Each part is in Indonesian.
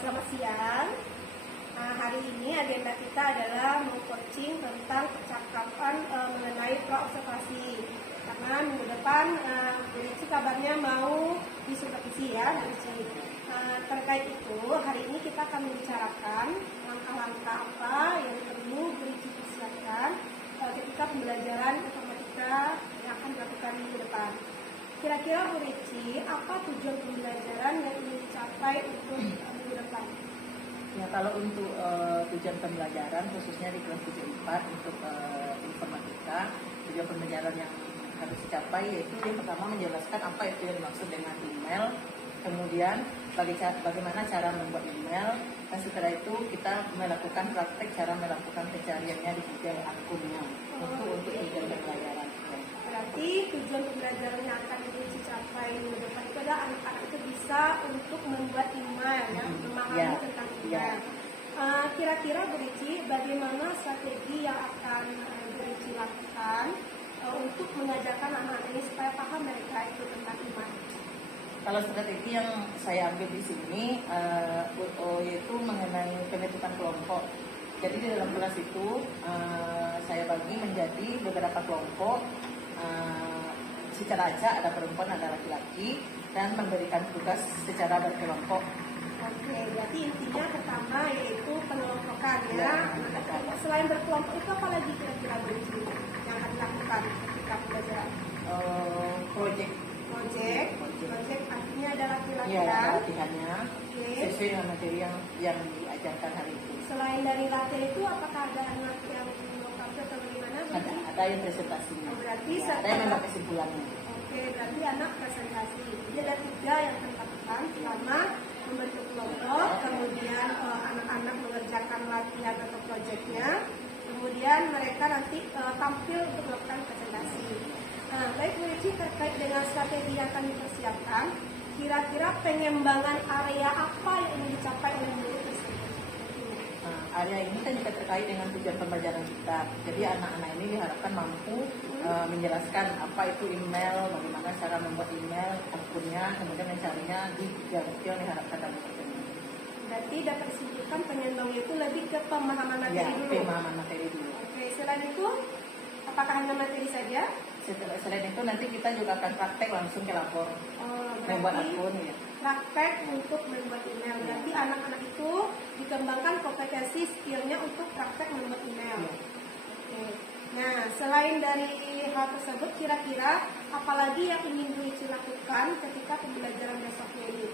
selamat siang. Hari ini agenda kita adalah coaching tentang percakapan mengenai pra-observasi. Karena minggu depan Bu Rici kabarnya mau disupervisi ya, Bu Rici. Terkait itu, hari ini kita akan membicarakan langkah-langkah apa yang perlu Bu Rici persiapkan ketika pembelajaran informatika yang akan dilakukan minggu depan. Kira-kira Bu Rici, apa tujuan pembelajaran yang ingin dicapai untuk minggu depan? Ya, kalau untuk tujuan pembelajaran khususnya di kelas 74 untuk informatika, tujuan pembelajaran yang harus dicapai yaitu yang pertama menjelaskan apa itu yang dimaksud dengan email, kemudian bagaimana cara membuat email, dan setelah itu kita melakukan praktek cara melakukan pencariannya di Google akunnya untuk tujuan pembelajaran. Berarti tujuan pembelajaran yang akan dicapai minggu depan itu adalah anak-anak itu bisa untuk membuat email, ya, memahami tentang email. Kira-kira Bu Rici, bagaimana strategi yang akan Bu Rici lakukan untuk mengajarkan anak-anak ini supaya paham mereka itu tentang email? Kalau strategi yang saya ambil di sini yaitu mengenai pembentukan kelompok. Jadi di dalam kelas itu saya bagi menjadi beberapa kelompok. Secara acak ada perempuan, ada laki-laki, dan memberikan tugas secara berkelompok. Oke, berarti intinya pertama yaitu pengelompokan ya. Selain berkelompok itu apa lagi kira-kira Bu Rici yang akan dilakukan ketika pembelajaran? Project artinya ada latihan. Ya, latihannya Oke. sesuai dengan materi yang diajarkan hari itu. Selain dari latihan itu, apakah ada anak yang lokasi atau bagaimana? Ada yang presentasi. Berarti Ya, ada yang membuat kesimpulannya. Oke, berarti anak presentasi. Jadi ada 3 yang akan dilakukan. Pertama, membentuk kelompok, kemudian anak-anak mengerjakan latihan atau proyeknya, kemudian mereka nanti tampil untuk melakukan presentasi. Baik Bu Rici, terkait dengan strategi yang akan dipersiapkan, kira-kira pengembangan area apa yang ingin dicapai oleh murid tersebut? Area ini kan juga terkait dengan tujuan pembelajaran kita. Jadi anak-anak ini diharapkan mampu menjelaskan apa itu email, bagaimana cara membuat email, akunnya, kemudian mencarinya di Google. Itu yang diharapkan dalam pertemuan. Berarti dapat disimpulkan penyandangnya itu lebih ke pemahaman materi dulu. Pemahaman materi dulu. Oke, selain itu, apakah hanya materi saja? Selain itu nanti kita juga akan praktek langsung ke lapor, membuat akun ya. Praktek untuk membuat email. Berarti anak-anak itu dikembangkan kompetensi skillnya untuk praktek membuat email. Oke. Nah, selain dari hal tersebut, kira-kira apalagi yang ingin Bu Rici lakukan ketika pembelajaran besoknya ini?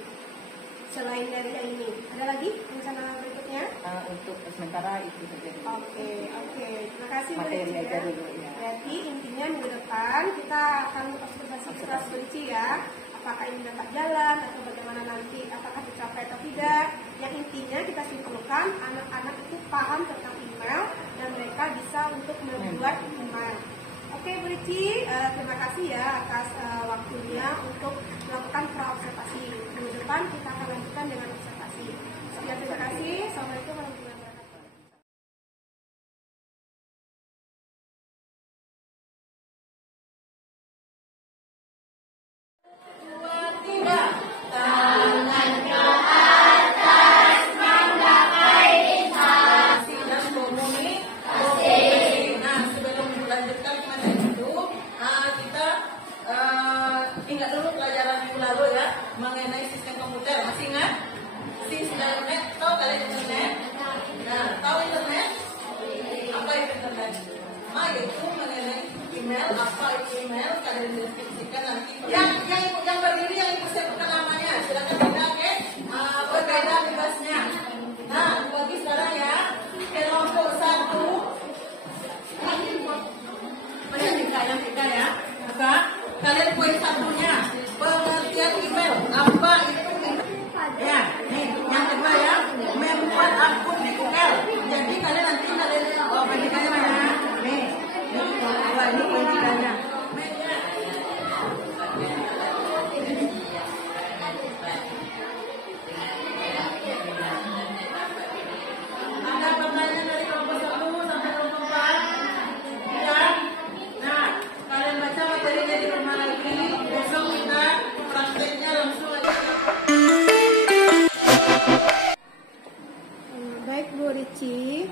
Selain dari ini, ada lagi rencana berikutnya? Untuk sementara itu saja. Oke. Terima kasih Bu Materi Rici aja ya. dulu ya. Jadi intinya minggu depan kita akan observasi kelas Bu Rici ya. Apakah ini dapat jalan atau bagaimana nanti, apakah tercapai atau tidak. Yang intinya kita simpulkan anak-anak itu paham tentang email dan mereka bisa untuk membuat email. Oke Bu Rici, terima kasih ya atas waktunya untuk melakukan pra-observasi. Minggu depan kita akan lanjutkan dengan observasi. Sekian, terima kasih. Assalamualaikum warahmatullahi wabarakatuh. Ingat dulu pelajaran Rici,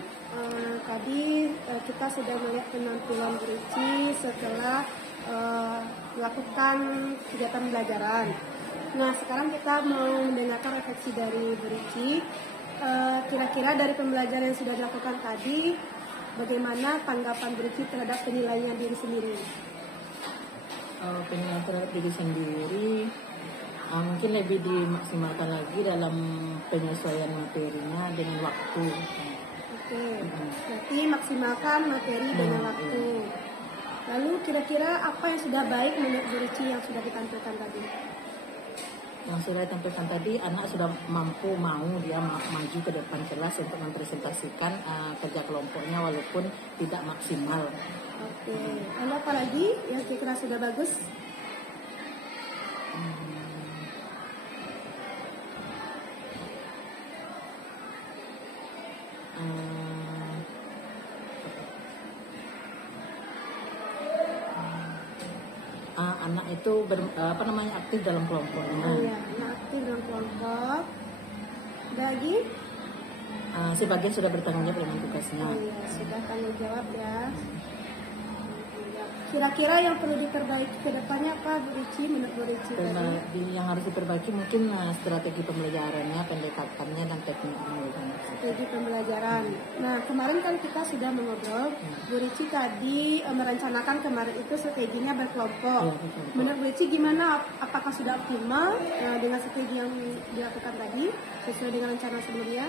tadi kita sudah melihat penampilan Bu Rici setelah melakukan kegiatan pembelajaran. Nah, sekarang kita mau mendengarkan refleksi dari Bu Rici. Kira-kira dari pembelajaran yang sudah dilakukan tadi, bagaimana tanggapan Bu Rici terhadap penilaian diri sendiri? Penilaian terhadap diri sendiri mungkin lebih dimaksimalkan lagi dalam penyesuaian materinya dengan waktu. Oke, berarti maksimalkan materi dengan waktu. Lalu kira-kira apa yang sudah baik menurut Bu Rici yang sudah ditampilkan tadi? Yang sudah ditampilkan tadi, anak sudah mau dia maju ke depan kelas untuk mempresentasikan kerja kelompoknya walaupun tidak maksimal. Oke, lalu apa lagi yang kira-kira sudah bagus? Anak itu aktif dalam kelompoknya. Oh iya, anak aktif dalam kelompok. Lagi? Sebagian sudah bertanggung jawab dengan tugasnya. Oh iya, sudah tanggung jawab ya. Kira-kira yang perlu diperbaiki ke depannya apa, Bu Rici, menurut Bu Rici tadi? Yang harus diperbaiki mungkin strategi pembelajarannya, pendekatannya, dan tekniknya. Strategi pembelajaran. Nah, kemarin kan kita sudah mengobrol, Bu Rici tadi merencanakan kemarin itu strateginya berkelompok. Ya, menurut Bu Rici gimana? Apakah sudah optimal dengan strategi yang dilakukan tadi, sesuai dengan rencana sebelumnya?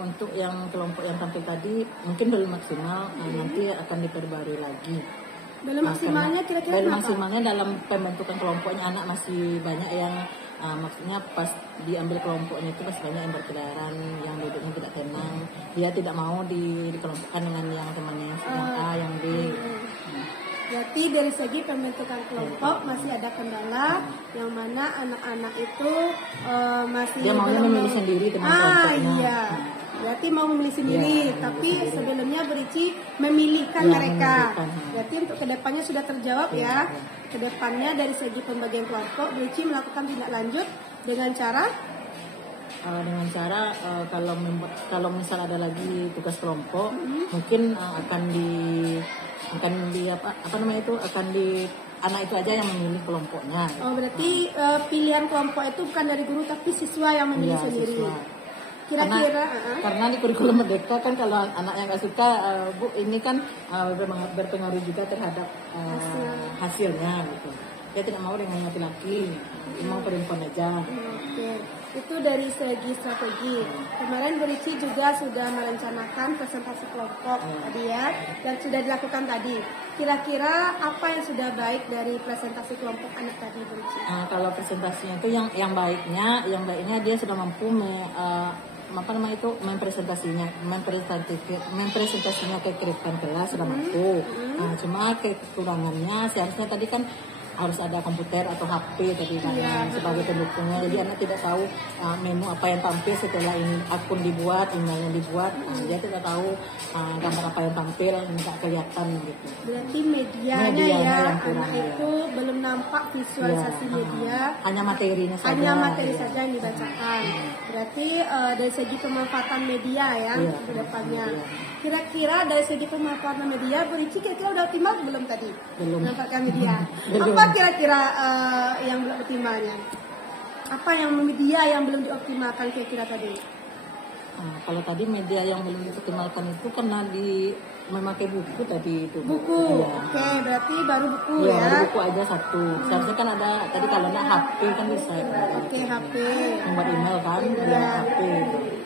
Untuk yang kelompok yang tampil tadi mungkin belum maksimal, nanti akan diperbarui lagi. Belum maksimalnya kira-kira belum kenapa? maksimalnya dalam pembentukan kelompoknya, anak masih banyak yang maksudnya pas diambil kelompoknya itu masih banyak yang berkeliaran, yang duduknya tidak tenang, dia tidak mau dikelompokkan dengan yang temannya yang A, yang B. Berarti dari segi pembentukan kelompok masih ada kendala, yang mana anak-anak itu masih dia maunya memilih sendiri teman kelompoknya. Iya. Berarti mau memilih sendiri, tapi sebelumnya Bu Rici memilihkan mereka. Berarti untuk kedepannya sudah terjawab ya. Kedepannya dari segi pembagian kelompok, Bu Rici melakukan tindak lanjut dengan cara kalau misal ada lagi tugas kelompok, mungkin akan di anak itu aja yang memilih kelompoknya. Oh, berarti pilihan kelompok itu bukan dari guru tapi siswa yang memilih sendiri. Siswa. Kira-kira karena di kurikulum merdeka kan kalau anak yang nggak suka, Bu, ini kan berpengaruh juga terhadap hasilnya gitu. Dia tidak mau dengan laki-laki, mau perempuan aja. Oke, itu dari segi strategi. Kemarin Bu Rici juga sudah merencanakan presentasi kelompok tadi ya, dan sudah dilakukan tadi. Kira-kira apa yang sudah baik dari presentasi kelompok anak tadi, Bu Rici? Kalau presentasinya itu yang baiknya dia sudah mampu mempresentasinya ke rekan kelas sudah mampu. Cuma kekurangannya seharusnya tadi kan harus ada komputer atau HP tadi kan sebagai pendukungnya. Jadi anak tidak tahu menu apa yang tampil setelah ini akun dibuat, emailnya dibuat. Dia tidak tahu gambar apa yang tampil, nggak kelihatan gitu. Berarti medianya ya, anak itu belum nampak visualisasi media. Hanya materinya saja. Hanya materi saja yang dibacakan. Berarti dari segi pemanfaatan media ya ke depannya. Kira-kira dari segi pemanfaatan media, Bu Rici kira-kira udah optimal belum tadi? Belum. Memanfaatkan media. Apa kira-kira yang belum optimalnya? Apa yang media yang belum dioptimalkan kira-kira tadi? Kalau tadi media yang belum dioptimalkan itu karena memakai buku tadi itu. Buku, oke, berarti baru buku ya? Baru buku aja satu. Seharusnya kan ada tadi kalau nggak HP kan bisa. Oke, HP. Membuat email kan, HP.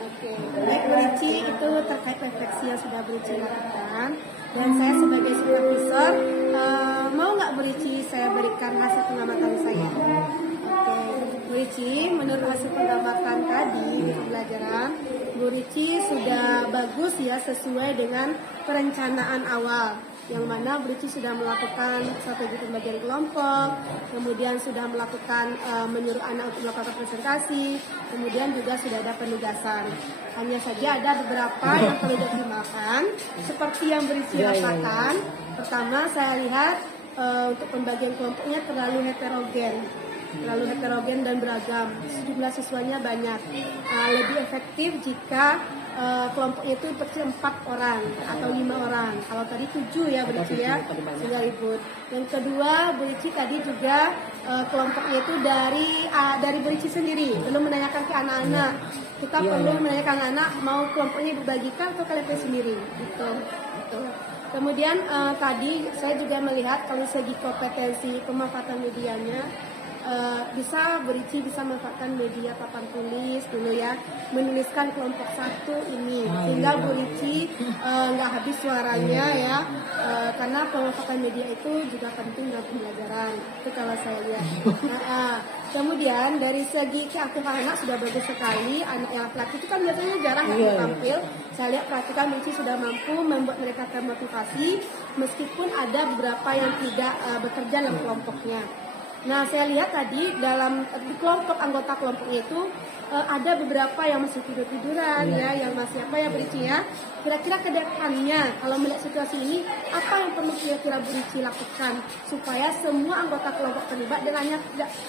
Oke, baik Bu Rici, itu terkait refleksi yang sudah Bu Rici lakukan. Dan saya sebagai supervisor, mau nggak Bu Rici saya berikan hasil pengamatan saya? Oke, Bu Rici, menurut hasil pengamatan tadi pembelajaran, Bu Rici sudah bagus ya sesuai dengan perencanaan awal, yang mana Bu Rici sudah melakukan strategi pembagian kelompok, kemudian sudah melakukan menyuruh anak untuk melakukan presentasi, kemudian juga sudah ada penugasan. Hanya saja ada beberapa yang perlu dioptimalkan, seperti yang Bu Rici rasakan. Pertama, saya lihat untuk pembagian kelompoknya terlalu heterogen dan beragam. Jumlah siswanya banyak. Lebih efektif jika kelompoknya itu seperti 4 orang atau 5 orang. Kalau tadi 7 ya Bu Rici ya, sehingga ribut. Yang kedua Bu Rici tadi juga kelompoknya itu dari Bu Rici sendiri, belum menanyakan ke anak-anak. Kita perlu menanyakan anak mau kelompoknya dibagikan atau kalian sendiri gitu. Kemudian tadi saya juga melihat kalau segi kompetensi pemanfaatan medianya, Bu Rici bisa memanfaatkan media papan tulis dulu ya, menuliskan kelompok 1 ini, sehingga Bu Rici nggak habis suaranya ya, karena pemanfaatan media itu juga penting dalam pembelajaran, itu kalau saya lihat. Kemudian dari segi keaktifan anak sudah bagus sekali. Anak yang laki-laki itu kan biasanya jarang tampil. Saya lihat perhatikan Bu Rici sudah mampu membuat mereka termotivasi meskipun ada beberapa yang tidak bekerja dalam kelompoknya. Nah, saya lihat tadi di kelompok anggota kelompoknya itu ada beberapa yang masih tiduran ya, yang masih Bu Rici ya. Kira-kira ke depannya kalau melihat situasi ini, apa yang perlu kira-kira Bu Rici lakukan supaya semua anggota kelompok terlibat dan hanya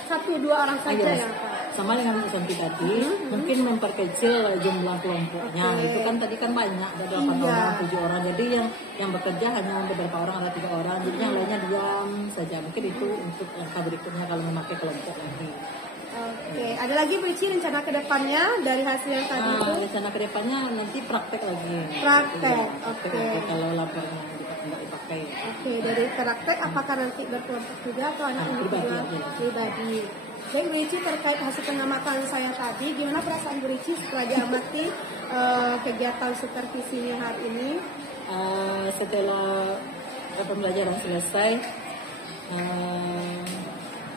1-2 orang saja yang sama dengan Bu Santi tadi, mungkin memperkecil jumlah kelompoknya. Itu kan tadi kan banyak, ada 8 orang, 7 orang. Jadi yang bekerja hanya beberapa orang, ada 3 orang. Jadi yang lainnya diam saja. Mungkin itu untuk langkah berikutnya kalau memakai kelompok lagi. Ada lagi Bu Rici rencana ke depannya dari hasil yang tadi itu? Rencana ke depannya nanti praktek lagi. Praktek, kalau laporannya tidak dipakai. Dari praktek apakah nanti berkelompok juga atau anak individual pribadi? Baik Bu Rici, terkait hasil pengamatan saya tadi, gimana perasaan Bu Rici setelah diamati kegiatan supervisinya hari ini? Setelah pembelajaran selesai,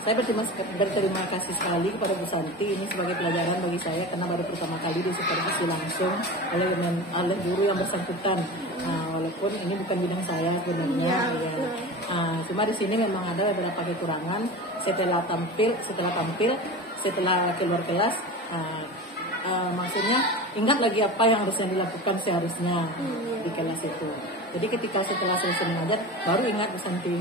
saya berterima kasih sekali kepada Bu Santi. Ini sebagai pelajaran bagi saya karena baru pertama kali disupervisi langsung oleh guru yang bersangkutan. Walaupun ini bukan bidang saya sebenarnya. Cuma di sini memang ada beberapa kekurangan. Setelah keluar kelas, maksudnya ingat lagi apa yang harusnya dilakukan seharusnya di kelas itu. Jadi ketika setelah selesai mengajar baru ingat Bu Santi.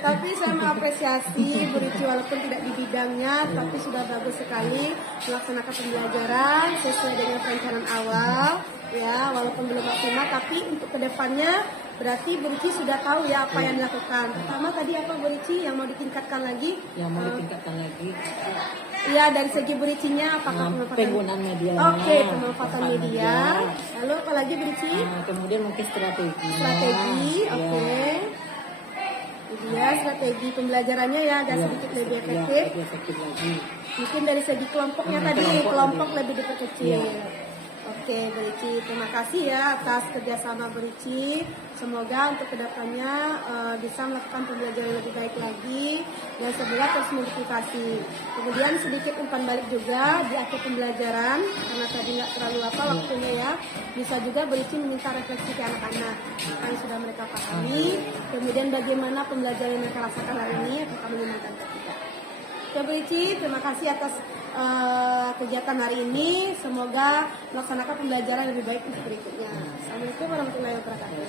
Tapi saya mengapresiasi Bu Rici walaupun tidak di bidangnya, tapi sudah bagus sekali melaksanakan pembelajaran sesuai dengan perencanaan awal. Ya, walaupun belum maksimal, tapi untuk kedepannya berarti Bu Rici sudah tahu ya apa yang dilakukan. Pertama tadi apa Bu Rici yang mau ditingkatkan lagi? Yang mau ditingkatkan lagi. Iya, dari segi Bu Rici-nya apakah penggunaan media? Pemanfaatan media. Lalu apa lagi Bu Rici? Kemudian mungkin strategi. Strategi pembelajarannya ya agak sedikit lebih efektif. Mungkin dari segi kelompoknya kelompok lebih diperkecil. Bu Rici, terima kasih ya atas kerjasama Bu Rici. Semoga untuk kedepannya bisa melakukan pembelajaran lebih baik lagi dan semoga terus motivasi. Kemudian sedikit umpan balik juga di akhir pembelajaran karena tadi nggak terlalu waktunya ya. Bisa juga Bu Rici meminta refleksi ke anak-anak yang sudah mereka pahami. Kemudian bagaimana pembelajaran yang mereka rasakan hari ini apakah menyenangkan atau tidak. Bu Rici, terima kasih atas kegiatan hari ini. Semoga melaksanakan pembelajaran lebih baik untuk berikutnya. Assalamualaikum warahmatullahi wabarakatuh.